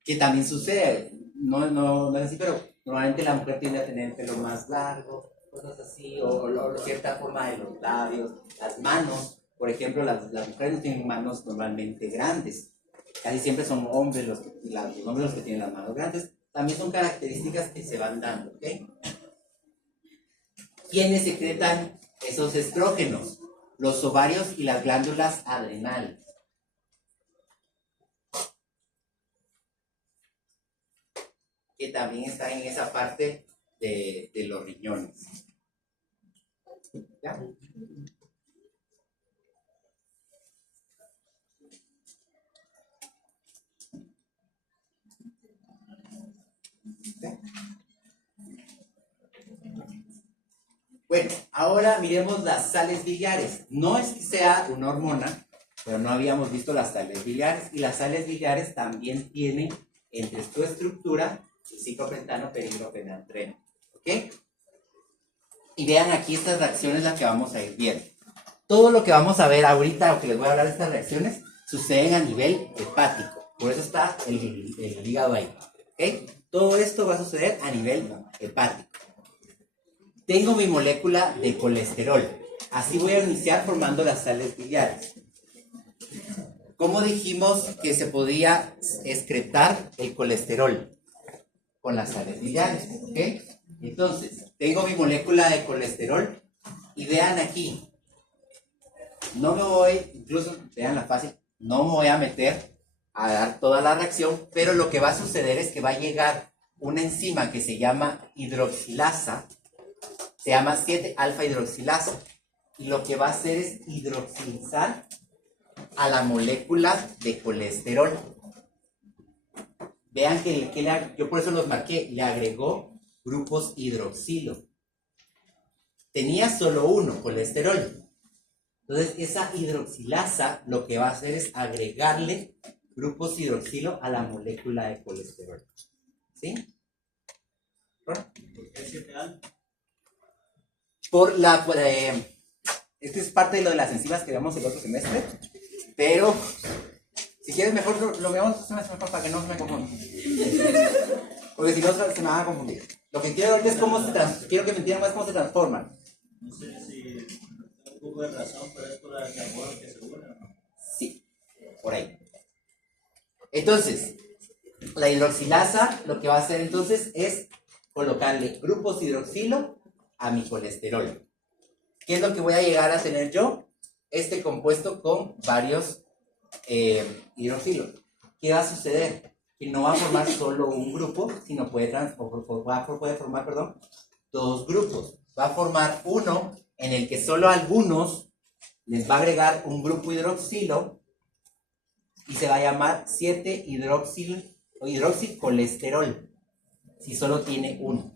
Que también sucede, no es así, pero normalmente la mujer tiende a tener el pelo más largo, cosas así, o cierta forma de los labios, las manos. Por ejemplo, las mujeres no tienen manos normalmente grandes. Casi siempre son hombres los que tienen las manos grandes. También son características que se van dando, ¿ok? ¿Quiénes secretan esos estrógenos? Los ovarios y las glándulas adrenales. Que también están en esa parte de los riñones. ¿Ya? Bueno, ahora miremos las sales biliares. No es que sea una hormona, pero no habíamos visto las sales biliares. Y las sales biliares también tienen entre su estructura el ciclopentano peripropenatreno. ¿Ok? Y vean aquí estas reacciones las que vamos a ir viendo. Todo lo que vamos a ver ahorita, o que les voy a hablar de estas reacciones, suceden a nivel hepático. Por eso está el hígado ahí. ¿Ok? Todo esto va a suceder a nivel hepático. Tengo mi molécula de colesterol. Así voy a iniciar formando las sales biliares. ¿Cómo dijimos que se podía excretar el colesterol? Con las sales biliares, ¿ok? Entonces, tengo mi molécula de colesterol y vean aquí. No me voy, incluso, vean la fácil, no me voy a meter a dar toda la reacción, pero lo que va a suceder es que va a llegar una enzima que se llama hidroxilasa, se llama 7-alfa hidroxilasa, y lo que va a hacer es hidroxilizar a la molécula de colesterol. Vean que yo por eso los marqué, le agregó grupos hidroxilo. Tenía solo uno, colesterol. Entonces esa hidroxilasa lo que va a hacer es agregarle grupos hidroxilo a la molécula de colesterol. ¿Sí? ¿Por qué 7-alfa? Por la... esto es parte de lo de las enzimas que vemos el otro semestre, pero si quieres mejor lo veamos mejor para que no se me confunda. Porque si no se me van a confundir. Lo que quiero ver es quiero que me entiendan más cómo se transforman. No sé si un poco de razón, pero es por el carbono que se une. Sí, por ahí. Entonces, la hidroxilasa lo que va a hacer entonces es colocarle grupos hidroxilo a mi colesterol. ¿Qué es lo que voy a llegar a tener yo? Este compuesto con varios hidroxilos. ¿Qué va a suceder? Que no va a formar solo un grupo, sino puede formar dos grupos. Va a formar uno en el que solo a algunos les va a agregar un grupo hidroxilo y se va a llamar 7-hidroxilcolesterol, si solo tiene uno.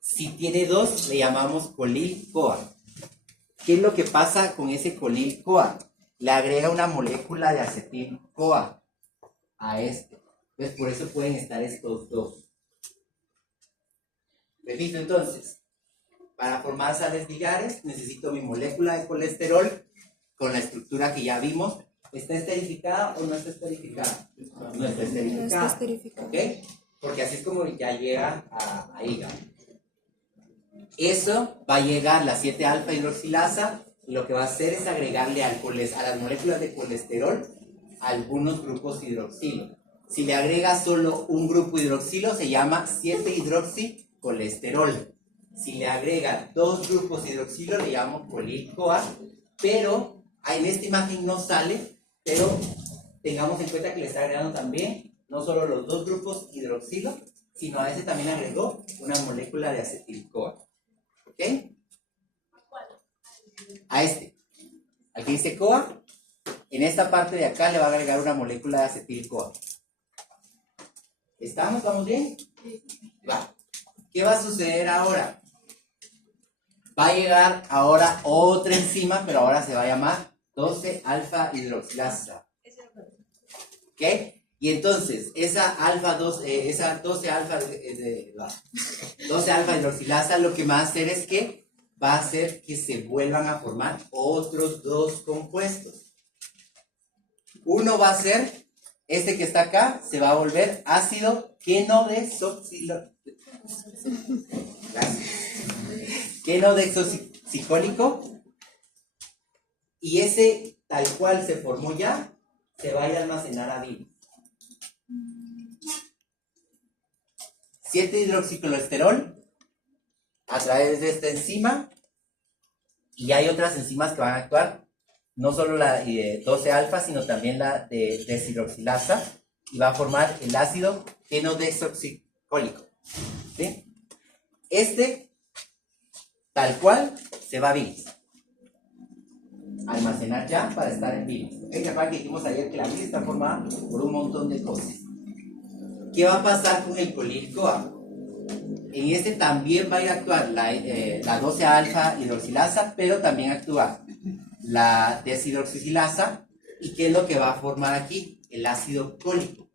Si tiene dos, le llamamos colil-CoA. ¿Qué es lo que pasa con ese colil-CoA? Le agrega una molécula de acetil-CoA a este. Entonces, por eso pueden estar estos dos. Repito entonces, para formar sales biliares necesito mi molécula de colesterol con la estructura que ya vimos. ¿Está esterificada o no está esterificada? No está esterificada. No está esterificada. ¿Ok? Porque así es como ya llega a hígado. Eso va a llegar la 7-alfa hidroxilasa y lo que va a hacer es agregarle a las moléculas de colesterol algunos grupos hidroxilo. Si le agrega solo un grupo hidroxilo se llama 7-hidroxicolesterol. Si le agrega dos grupos hidroxilo le llamo colil-CoA, pero en esta imagen no sale, pero tengamos en cuenta que le está agregando también no solo los dos grupos hidroxilo, sino a ese también agregó una molécula de acetil-CoA. ¿Ok? A este. Al que dice CoA, en esta parte de acá le va a agregar una molécula de acetil-CoA. ¿Estamos bien? Va. ¿Qué va a suceder ahora? Va a llegar ahora otra enzima, pero ahora se va a llamar 12 alfa hidroxilasa. Ese era el ¿Ok? Y entonces, esa 12 alfa hidroxilasa lo que va a hacer es que va a hacer que se vuelvan a formar otros dos compuestos. Uno va a ser, este que está acá, se va a volver ácido quenodesoxicólico. Y ese, tal cual se formó ya, se va a ir a almacenar a bilis. 7-hidroxicolesterol a través de esta enzima, y hay otras enzimas que van a actuar, no solo la 12 alfa, sino también la de deshidroxilasa, y va a formar el ácido quenodesoxicólico. ¿Sí? Este, tal cual, se va a bilis. Almacenar ya para estar en bilis. ¿Okay? ¿Se acuerdan que dijimos ayer que la bilis está formada por un montón de cosas? ¿Qué va a pasar con el colil-CoA? En este también va a ir a actuar la 12 alfa hidroxilasa, pero también actúa la deshidroxilasa. ¿Y qué es lo que va a formar aquí? El ácido cólico.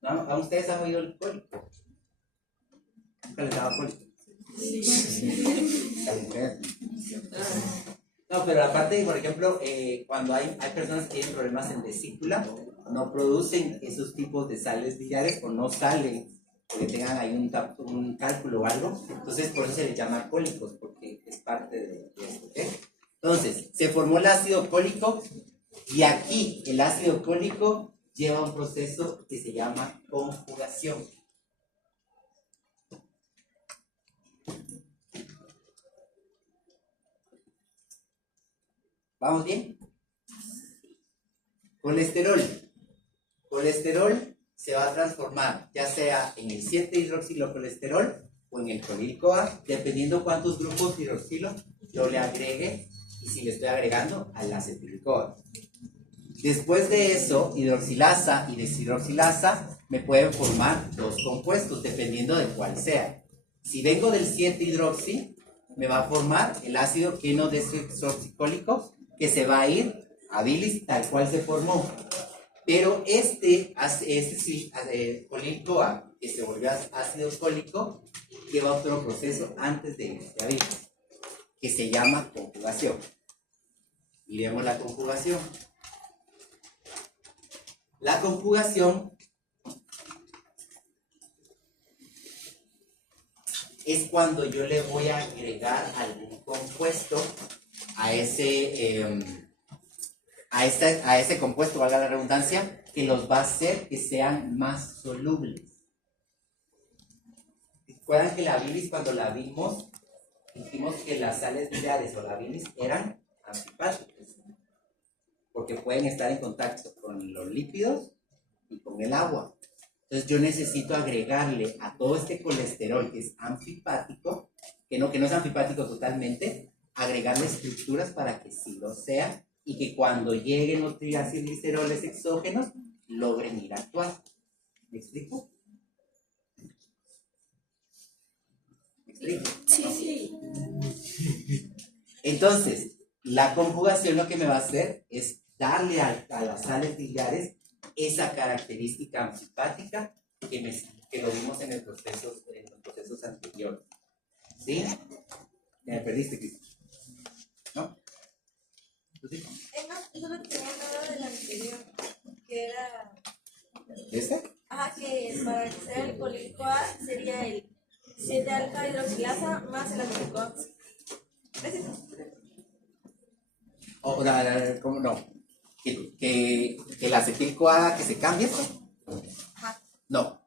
¿No? ¿Ustedes han oído el cólico? ¿Nunca les daba cólico? Sí. La mujer. No, pero aparte, por ejemplo, cuando hay personas que tienen problemas en vesícula, no producen esos tipos de sales biliares o no salen, porque tengan ahí un cálculo o algo, entonces por eso se les llama cólicos, porque es parte de esto, ¿ok? Entonces, se formó el ácido cólico, y aquí el ácido cólico lleva un proceso que se llama conjugación. ¿Vamos bien? Colesterol. Colesterol se va a transformar ya sea en el 7-hidroxilocolesterol o en el colil-CoA, dependiendo cuántos grupos hidroxilo yo le agregue y si le estoy agregando al acetil-CoA. Después de eso, hidroxilasa y deshidroxilasa me pueden formar dos compuestos, dependiendo de cuál sea. Si vengo del 7-hidroxi, me va a formar el ácido quenodesoxicólico, que se va a ir a bilis tal cual se formó. Pero este colil-CoA, que se volvió ácido cólico, lleva otro proceso antes de irse a bilis, que se llama conjugación. Miremos la conjugación. La conjugación es cuando yo le voy a agregar algún compuesto a ese compuesto, valga la redundancia, que los va a hacer que sean más solubles. Recuerdan que la bilis, cuando la vimos, dijimos que las sales biliares o la bilis eran antifáticas, porque pueden estar en contacto con los lípidos y con el agua. Entonces yo necesito agregarle a todo este colesterol que es anfipático, que no es anfipático totalmente, agregarle estructuras para que sí lo sea, y que cuando lleguen los triacilgliceroles exógenos logren ir a actuar. ¿Me explico? ¿Me explico? Sí. Entonces, la conjugación lo que me va a hacer es darle a las sales biliares esa característica anfipática que lo vimos en los procesos anteriores. ¿Sí? Me perdiste, Cristian. ¿No? ¿Sí? No, yo lo que tenía hablado del anterior, que era... ¿Este? Ajá, que para que sea el colil-CoA sería el 7-alfa hidroxilasa más el acetil-CoA. ¿Cómo no? ¿Que el acetil-CoA que se cambie esto? Ajá. No.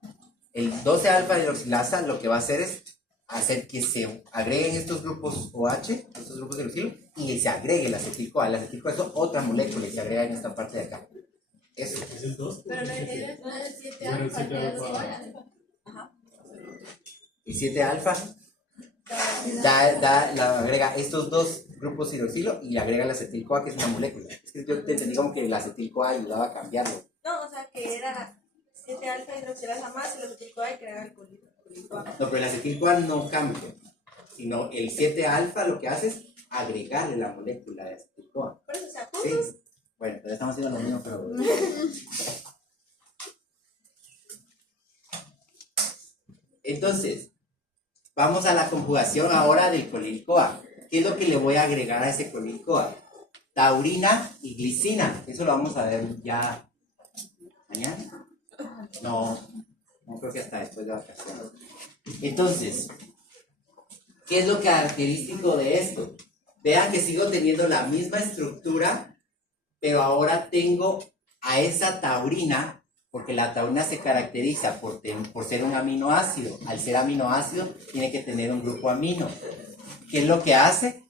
El 12-alfa hidroxilasa lo que va a hacer es hacer que se agreguen estos grupos OH, estos grupos de hidroxilo, y se agregue el acetil-CoA. El acetil-CoA es otra molécula y se agrega en esta parte de acá. Eso. ¿Es el 2? Pero la idea es no el 7 alfa, el 12 alfa. Ajá. El 7-alfa la agrega estos dos grupos hidroxilo y le agrega el acetil-CoA, que es una molécula. Es que yo te entendí como que el acetil-CoA ayudaba a cambiarlo. No, o sea, que era 7-alfa hidroxilasa más el acetil-CoA y que era el colil-CoA. No, pero el acetil-CoA no cambia, sino el 7-alfa lo que hace es agregarle la molécula de acetil-CoA. Por eso, o sea, Sí. juntos. Bueno, entonces estamos haciendo lo mismo, pero... Entonces, vamos a la conjugación ahora del colil-CoA. ¿Qué es lo que le voy a agregar a ese colil-CoA? Taurina y glicina. Eso lo vamos a ver ya mañana. No creo que hasta después de vacaciones. Entonces, ¿qué es lo característico de esto? Vean que sigo teniendo la misma estructura, pero ahora tengo a esa taurina, porque la taurina se caracteriza por ser un aminoácido. Al ser aminoácido, tiene que tener un grupo amino. ¿Qué es lo que hace?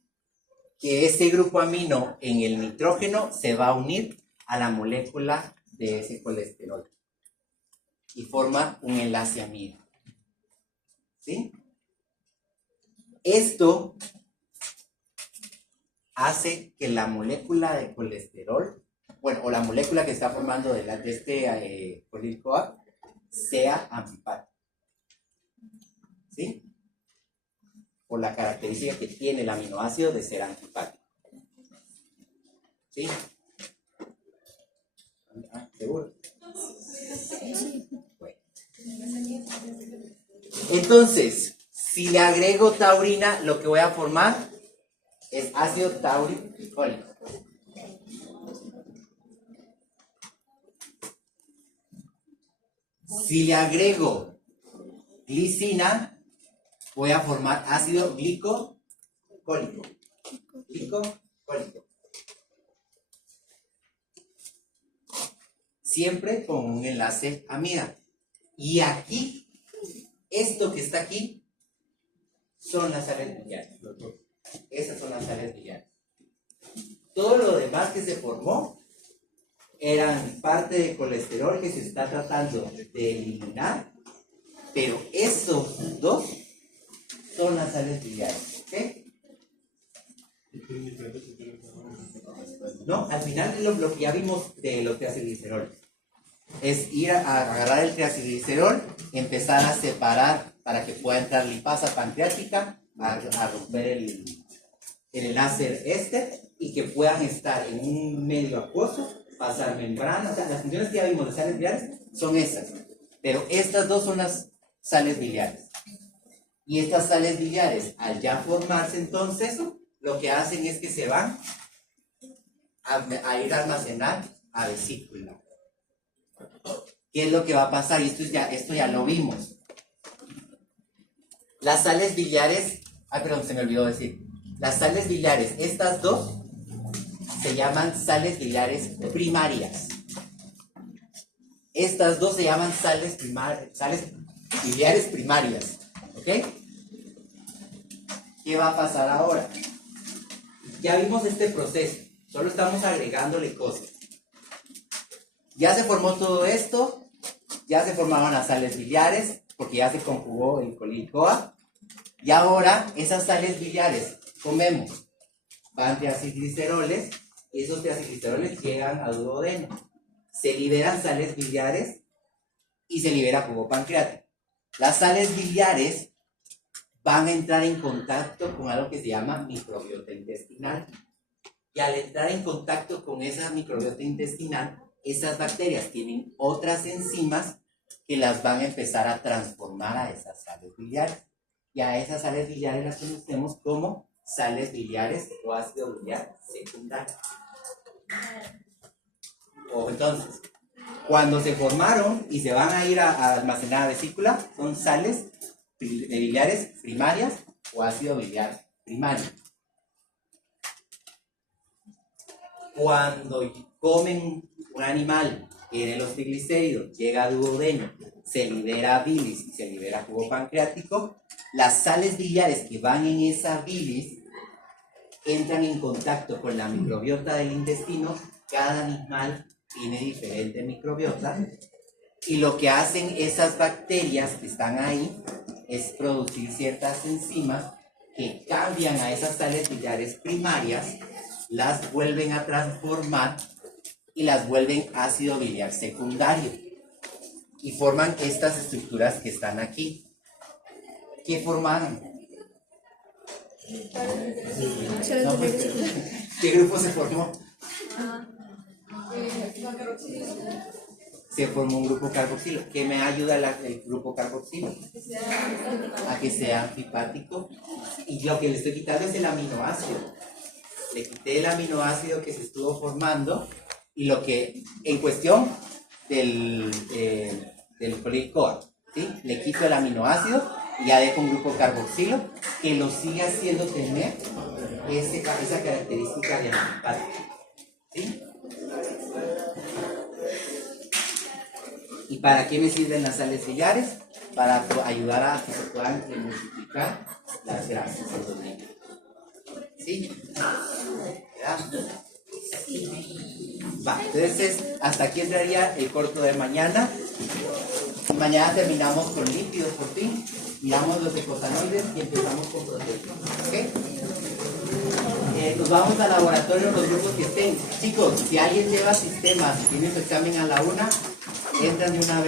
Que ese grupo amino en el nitrógeno se va a unir a la molécula de ese colesterol y forma un enlace amido. ¿Sí? Esto hace que la molécula de colesterol, bueno, o la molécula que está formando de este colil-CoA sea antifática. ¿Sí? Por la característica que tiene el aminoácido de ser antifático. ¿Sí? ¿Seguro? Bueno. Entonces, si le agrego taurina, lo que voy a formar es ácido táurico. Si le agrego glicina, voy a formar ácido glicocólico. Glicocólico. Siempre con un enlace amida. Y aquí, esto que está aquí, son las sales biliares. Esas son las sales biliares. Todo lo demás que se formó eran parte de colesterol que se está tratando de eliminar, pero esos dos son las sales biliares. ¿Ok? No, al final lo que ya vimos de los triacilgliceroles es ir a agarrar el triacilglicerol, empezar a separar para que pueda entrar lipasa pancreática, a romper el enlace y que puedan estar en un medio acuoso, pasar membrana. O sea, las funciones que ya vimos de sales biliares son esas, pero estas dos son las sales biliares. Y estas sales biliares, al ya formarse entonces, lo que hacen es que se van a ir a almacenar a vesícula. ¿Qué es lo que va a pasar? Y esto ya lo vimos. Las sales biliares, perdón, se me olvidó decir. Las sales biliares, estas dos, se llaman sales biliares primarias. Estas dos se llaman sales biliares primarias. ¿Ok? ¿Qué va a pasar ahora? Ya vimos este proceso, solo estamos agregándole cosas. Ya se formó todo esto, ya se formaron las sales biliares, porque ya se conjugó el colil-CoA. Y ahora esas sales biliares, comemos, van triacilgliceroles, y esos triacilgliceroles llegan a duodeno. Se liberan sales biliares y se libera jugo pancreático. Las sales biliares van a entrar en contacto con algo que se llama microbiota intestinal. Y al entrar en contacto con esa microbiota intestinal, esas bacterias tienen otras enzimas que las van a empezar a transformar a esas sales biliares. Y a esas sales biliares las conocemos como sales biliares o ácido biliar secundario. O entonces, cuando se formaron y se van a ir a almacenar a vesícula, son sales biliares primarias o ácido biliar primario. Cuando comen un animal que tiene los triglicéridos, llega a duodeno, se libera bilis y se libera jugo pancreático, las sales biliares que van en esa bilis entran en contacto con la microbiota del intestino. Cada animal tiene diferente microbiota y lo que hacen esas bacterias que están ahí es producir ciertas enzimas que cambian a esas sales biliares primarias, las vuelven a transformar y las vuelven ácido biliar secundario y forman estas estructuras que están aquí. ¿Qué formaron? No, pues, ¿qué grupo se formó? Se formó un grupo carboxilo. ¿Qué me ayuda el grupo carboxilo? A que sea anfipático. Y lo que le estoy quitando es el aminoácido. Le quité el aminoácido que se estuvo formando y lo que, en cuestión del Choline-CoA, ¿sí? Le quito el aminoácido y ya dejo un grupo carboxilo que lo sigue haciendo tener esa característica de anfipático, ¿sí? ¿Y para qué me sirven las sales sillares? Para ayudar a que se puedan multiplicar las grasas en los líquidos. ¿Sí? Va, entonces hasta aquí entraría el corto de mañana. Mañana terminamos con lípidos por fin. Miramos los eicosanoides y empezamos con proteínas. ¿Ok? Nos vamos al laboratorio, los grupos que estén. Chicos, si alguien lleva sistemas y tiene su examen a la 1, entran de una vez.